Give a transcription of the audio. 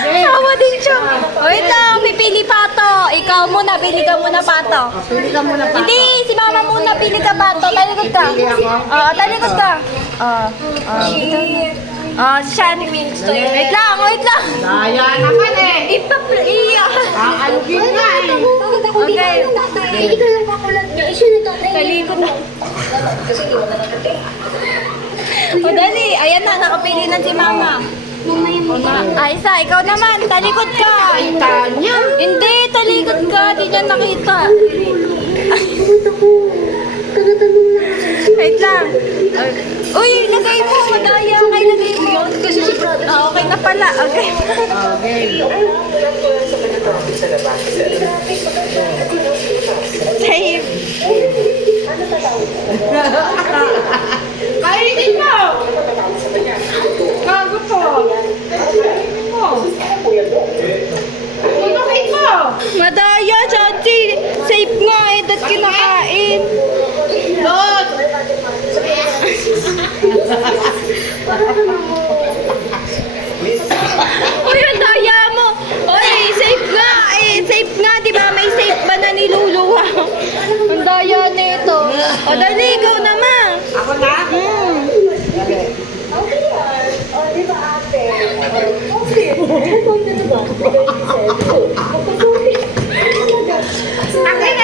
Tawa din siya. Wait lang, pipili Pato. Ikaw muna, pili ka muna Pato. Pili ka muna pa. Hindi, si Mama muna, pili ka Pato. Talikod ka. Oo, talikod ka. Siya. Wait lang, wait lang. Daya naman eh. Iya. Aalugin nga eh. Okay. Hindi ka lang kakulat niya. Siya na tatay. Talikod na. O dali, ayan na, nakapili na si Mama. Isa, ikaw naman, talikod ka. Tanya. Hindi, talikod ka, di niya nakita. Takot ako. Tanatanong na kasi. Wait lang. Uy, lagay mo, madaya. Okay, lagay mo. Kasi si brother. Okay na pala, okay. Okay. Save. Kainin mo. Gago po. Kainin mo. Inukin mo. Madaya, Chachi. Safe nga eh, dat kinakain. Lot. Uy, ang daya mo. Uy, safe nga eh. Safe nga, di ba? May safe ba na niluluwa? Ang daya nito. O, dali, ikaw naman. Ako na? Okay yan. O, di ba ate? Okay. Ano na ba? Magpapatuloy. Akin